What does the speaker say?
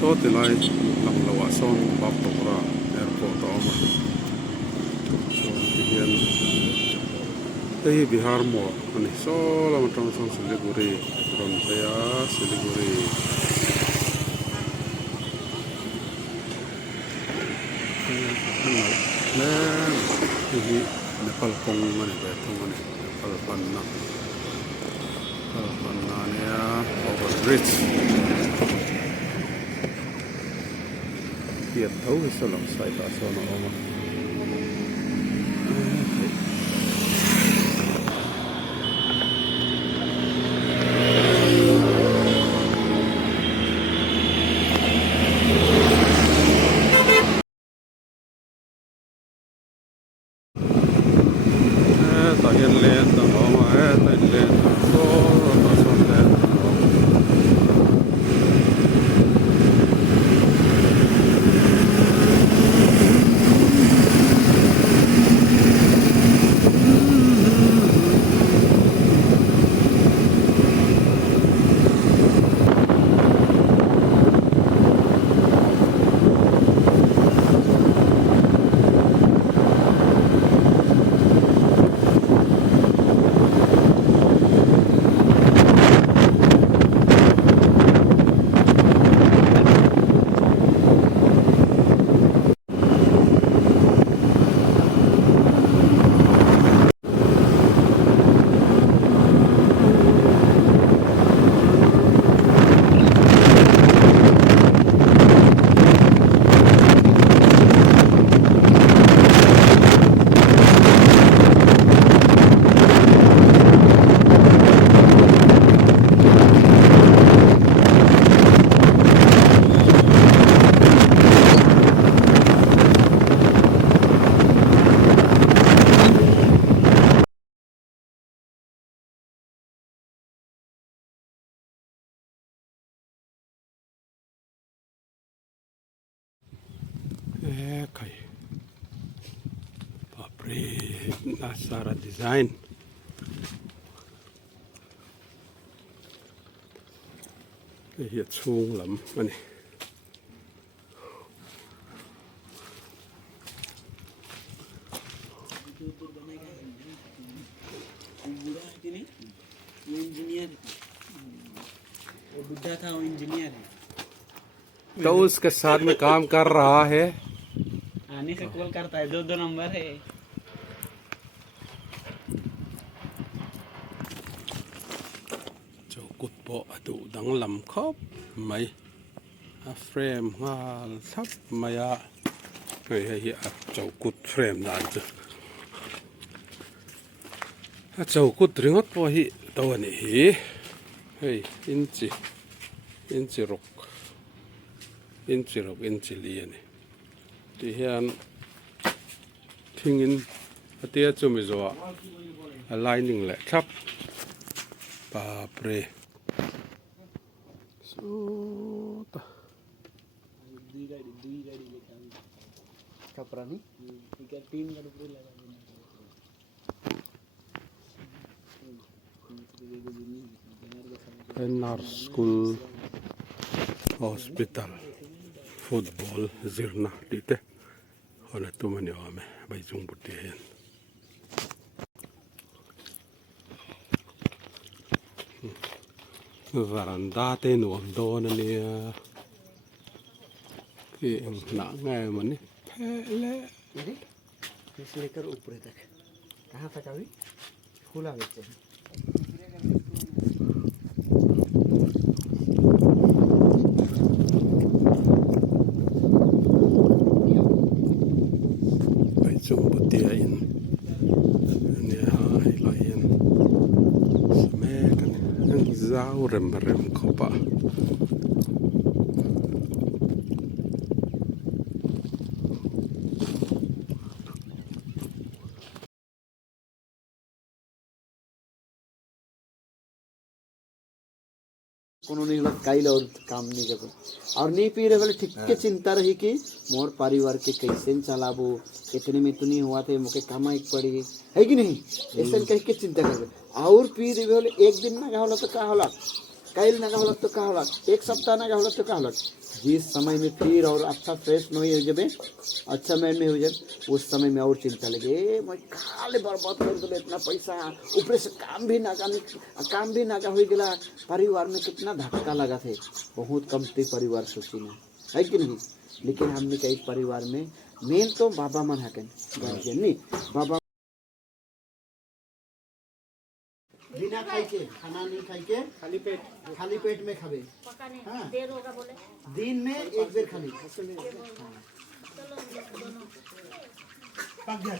so tilai lang lawa son bap tokra airport to ma so tihian tei bihar mo ani so lam tang son siliguri ron saya siliguri Nah, ini Nepal pong mana betul mana Nepal panna ni ya over bridge. Dia tahu selang saya tak sono oma. Tahian len tang oma tahian len so len. Kayak pabrik Nasara Design. Hier chung lắm anh này. Engineer वो बुढ़ा था वो engineer है तो उसके साथ में काम कर रहा है आने से कॉल करता है 2 नंबर है जो कुछ bộ tụ đắng lắm khóc mấy frame hoa thấp mày à người hay châu cút frame đã chứ châu cút riêng hết po hi tao này hi hey inchi rock inchi liền này thì hiện thinh in tia cho mình rồi aligning lại khắp bà pre Suta. दुई गाड़ी लेके आऊँ कपड़ा नहीं ठीक है 3 गाड़ी पूरी लगा देना NR School Hospital Football Zirna dite hona tumani ame baizung butihen varanda te nuam don ania ki na ngai mani phele इस लेकर ऊपर तक कहाँ तक अभी खुला बच्चे baizung butihen ania hai lain semekan ang zau rem khopa कोनो नहीं लग काइल और काम नहीं कर और नहीं पी रहे बोले ठीक के चिंता रही कि मोर परिवार के कैसे चलाबो इतने में तो नहीं हुआ थे मुके कमाई पड़ी है कि नहीं ऐसा कह के चिंता कर और पी रहे बोले एक दिन ना होला तो का होला कल ना होला तो का होला, एक सप्ताह ना होला तो का होला। जिस समय में फिर और अच्छा फ्रेश नहीं हो जब, अच्छा मैंड में हो जब, उस समय में और चिंता लगे, मैं खाले बर्बाद कर दे इतना पैसा, ऊपर से काम भी ना हो गया। परिवार में कितना धक्का लगा थे, बहुत कम थे परिवार सोची ना, है कि नहीं। लेकिन हमने कई परिवार में मेन तो बाबा मन है गार्जियन नहीं, बाबा बिना खाई के, खाना नहीं खाई के, खाली पेट में खावे। हाँ, देर होगा बोले, दिन में एक बेर खाली। पक गया।